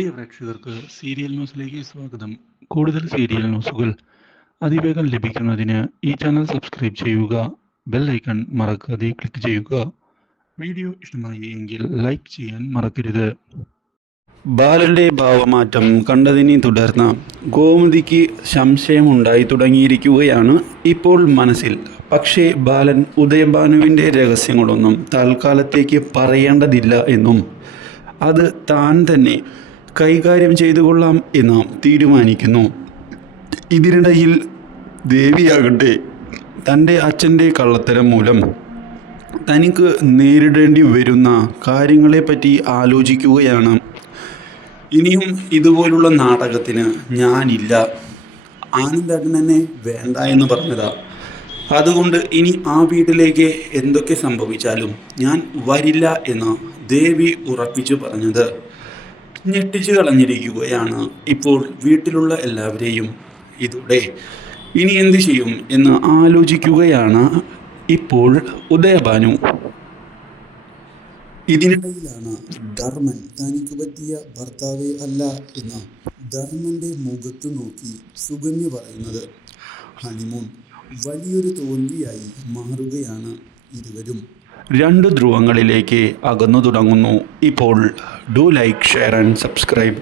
പ്രിയ പ്രേക്ഷകർക്ക് സീരിയൽ ന്യൂസിലേക്ക് സ്വാഗതം. കൂടുതൽ സീരിയൽ ന്യൂസുകൾ അതിവേഗം ലഭിക്കുന്നതിന് ഈ ചാനൽ സബ്സ്ക്രൈബ് ചെയ്യുക ബെൽ ഐക്കൺ മറക്കാതെ ക്ലിക്ക് ചെയ്യുക. വീഡിയോ ഇഷ്ടമായി എങ്കിൽ ലൈക്ക് ചെയ്യാൻ മറക്കരുത്. ബാലന്റെ ഭാവമാറ്റം കണ്ടതിനെ തുടർന്ന് ഗോമതിക്ക് സംശയമുണ്ടായി തുടങ്ങിയിരിക്കുകയാണ് ഇപ്പോൾ മനസ്സിൽ. പക്ഷേ ബാലൻ ഉദയഭാനുവിന്റെ രഹസ്യങ്ങളൊന്നും തൽക്കാലത്തേക്ക് പറയേണ്ടതില്ല എന്നും. അത് താൻ തന്നെ കൈകാര്യം ചെയ്തു കൊള്ളാം എന്ന് തീരുമാനിക്കുന്നു. ഇതിനിടയിൽ ദേവിയാകട്ടെ തന്റെ അച്ഛന്റെ കള്ളത്തരം മൂലം തനിക്ക് നേരിടേണ്ടി വരുന്ന കാര്യങ്ങളെപ്പറ്റി ആലോചിക്കുകയാണ്. ഇനിയും ഇതുപോലുള്ള നാടകത്തിന് ഞാനില്ല. ആനന്ദേട്ടൻ വേണ്ട എന്ന് പറഞ്ഞതാ. അതുകൊണ്ട് ഇനി ആ വീട്ടിലേക്ക് എന്തൊക്കെ സംഭവിച്ചാലും ഞാൻ വരില്ല എന്ന് ദേവി ഉറപ്പിച്ചു പറഞ്ഞത്. ഞെട്ടിച്ചു കളഞ്ഞിരിക്കുകയാണ് ഇപ്പോൾ വീട്ടിലുള്ള എല്ലാവരെയും ഇതോടെ. ഇനി എന്ത് ചെയ്യും എന്ന് ആലോചിക്കുകയാണ് ഇപ്പോൾ ഉദയഭാനു. ഇതിനിടയിലാണ് ധർമ്മൻ തനിക്ക് പറ്റിയ ഭർത്താവേ അല്ല എന്ന് ധർമ്മന്റെ മുഖത്ത് നോക്കി സുഗന്യ പറയുന്നത്. ഹണിമൂൺ വലിയൊരു തോൽവിയായി മാറുകയാണ് ഇരുവരും. രണ്ട് ധ്രുവങ്ങളിലേക്ക് അകന്നു തുടങ്ങുന്നു. ഇപ്പോൾ do like share and subscribe